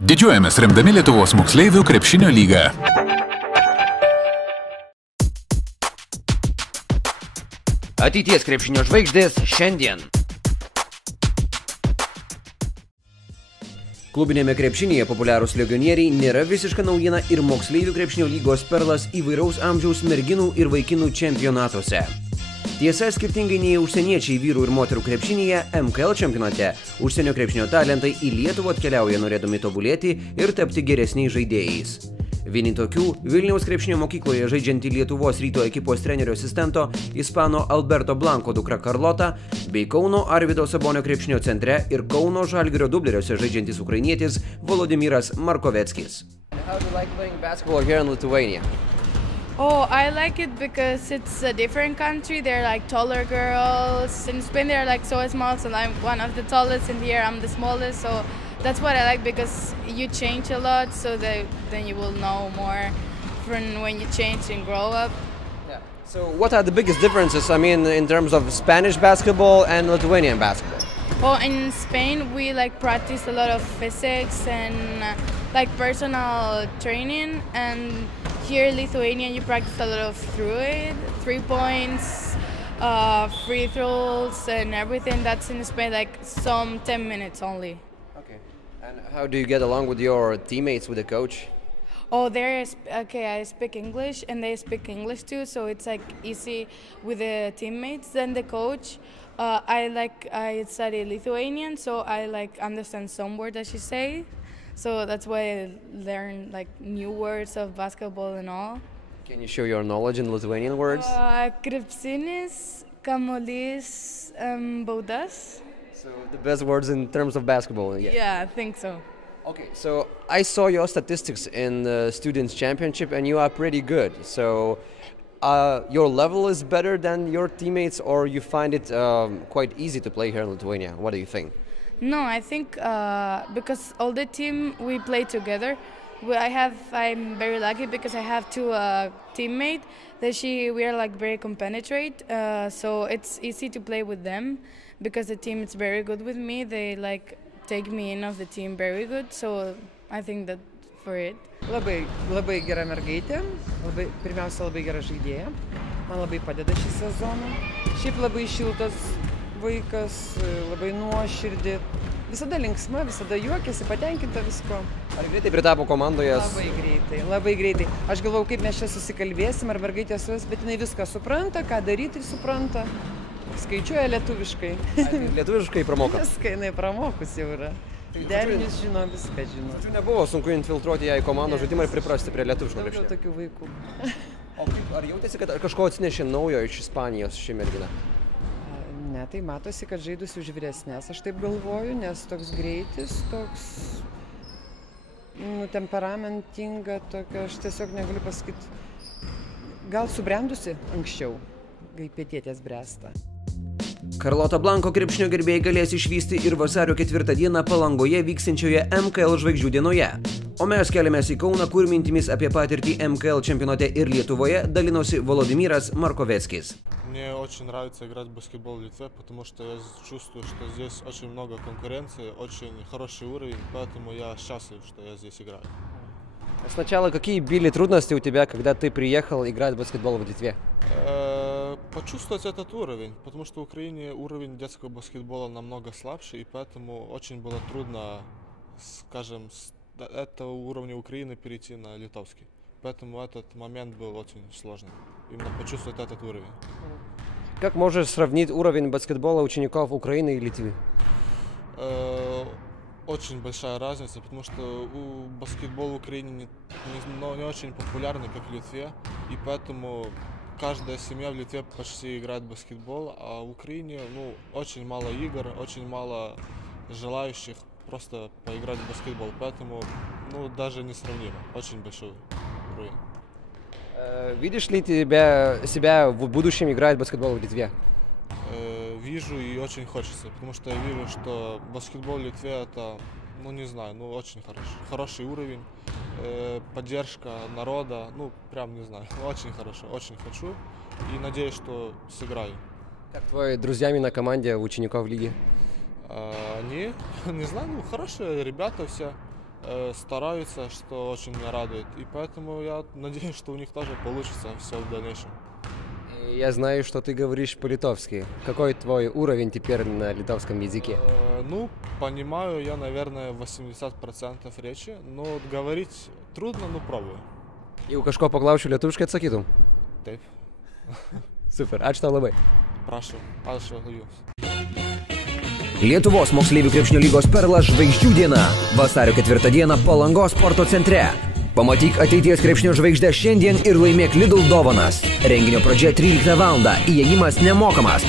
Didžiuojamės remdami Lietuvos moksleivių krepšinio lygą. Ateities krepšinio žvaigždės šiandien. Klubinėme krepšinėje populiarūs legionieriai nėra visiška naujiena ir moksleivių krepšinio lygos perlas įvairaus amžiaus merginų ir vaikinų čempionatuose. Tiesa, skirtingai nei užsieniečiai vyrų ir moterų krepšinėje, MKL čempionate užsienio krepšinio talentai į Lietuvą atkeliauja norėdami tobulėti ir tapti geresniais žaidėjais. Vieni tokių Vilniaus krepšinio mokykloje žaidžianti Lietuvos Ryto ekipos trenerio asistento ispano Alberto Blanco dukra Carlota bei Kauno Arvydo Sabonio krepšinio centre ir Kauno Žalgirio dubleriuose žaidžiantis ukrainietis Volodimiras Markoveckis. How do you like playing basketball here in Lithuania? Oh, I like it because it's a different country. They're like taller girls. In Spain they're like so small, so I'm one of the tallest, and here I'm the smallest. So that's what I like because you change a lot, so that then you will know more from when you change and grow up. Yeah. So what are the biggest differences, I mean, in terms of Spanish basketball and Lithuanian basketball? Well, in Spain we like practice a lot of physics and like personal training, and here in Lithuania you practice a lot of fluid, 3 points, free throws and everything. That's in Spain like some 10 minutes only. Okay. And how do you get along with your teammates, with the coach? Oh, I speak English and they speak English too, so it's like easy with the teammates. Then the coach, I study Lithuanian, so I like understand some words that she say. So that's why I learn like new words of basketball and all. Can you show your knowledge in Lithuanian words? Krepšinis, kamuolys, baudas. So the best words in terms of basketball. Yeah, I think so. Okay, so I saw your statistics in the Students' Championship and you are pretty good. So your level is better than your teammates, or you find it quite easy to play here in Lithuania? What do you think? No, I think because all the team we play together. I'm very lucky because I have two teammates that we are like very compenetrate. So it's easy to play with them because the team is very good with me. They like take me in of the team very good. So I think that for it. Labai gera mergaitė, pirmiausia labai gera žaidėja, man labai padeda šį sezoną. Šiaip labai šiltas vaikas, labai nuoširdį, visada linksma, visada juokiasi, patenkinta visko. Ar greitai pritapo komandoje? Labai greitai. Aš galvau, kaip mes čia susikalbėsim, ar mergaitė su jais, bet jinai viską supranta, ką daryti supranta. Skaičiuoja lietuviškai. Lietuviškai pramoka? Viską jinai pramokus jau yra. Derinius žino, viską žino. Nebuvo sunku infiltruoti ją į komandos žaidimą ir priprasti prie lietuviško krepšinio? Daugiau tokių vaikų. O ar jautėsi, kad kažko atsinešė naujo iš Ispanijos ši mergina? Ne, tai matosi, kad žaidusi už vyresnės, aš taip galvoju, nes toks greitis, toks temperamentinga, tokia, aš tiesiog negaliu pasakyti, gal subrendusi anksčiau, kai pietietės bręsta. Carlota Blanco krepšinio gerbėjai galės išvysti ir vasario 4 dieną Palangoje vyksiančioje MKL žvaigždžių dienoje. O mes keliamės į Kauną, kur mintimis apie patirtį MKL čempionate ir Lietuvoje dalinosi Volodimiras Markoveckis. Мне очень нравится играть в баскетбол в Литве, потому что я чувствую, что здесь очень много конкуренции, очень хороший уровень, поэтому я счастлив, что я здесь играю. Сначала какие были трудности у тебя, когда ты приехал играть в баскетбол в Литве? Почувствовать этот уровень, потому что в Украине уровень детского баскетбола намного слабше, и поэтому очень было трудно, скажем, с этого уровня Украины перейти на литовский. Поэтому этот момент был очень сложный, именно почувствовать этот уровень. Как можешь сравнить уровень баскетбола учеников Украины и Литвы? Очень большая разница, потому что баскетбол в Украине не очень популярный, как в Литве, и поэтому каждая семья в Литве почти играет в баскетбол, а в Украине очень мало игр, очень мало желающих просто поиграть в баскетбол, поэтому даже не сравнимо, очень большой уровень. Видишь ли себя в будущем играть в баскетбол в Литве? Вижу и очень хочется, потому что я вижу, что баскетбол в Литве это, очень хороший уровень, поддержка народа, прям не знаю, очень хорошо, очень хочу и надеюсь, что сыграю. Как твои друзьями на команде учеников лиги? Они, не знаю, хорошие ребята все. стараются, что очень меня радует. И поэтому я надеюсь, что у них тоже получится все в дальнейшем. Я знаю, что ты говоришь по-литовски. Какой твой уровень теперь на литовском языке? Ну, понимаю я, наверное, 80% речи, но говорить trudno, но пробую. Jeigu kažko paklausčiau lietuviškai atsakytum? Taip. Super, ačiū tau labai. Prašau, ačiū jums. Lietuvos moksleivių krepšinio lygos perlas žvaigždžių diena. Vasario 4 dieną Palangos sporto centre. Pamatyk ateities krepšinio žvaigždę šiandien ir laimėk Lidl dovanas. Renginio pradžia 13 val. Įėjimas nemokamas.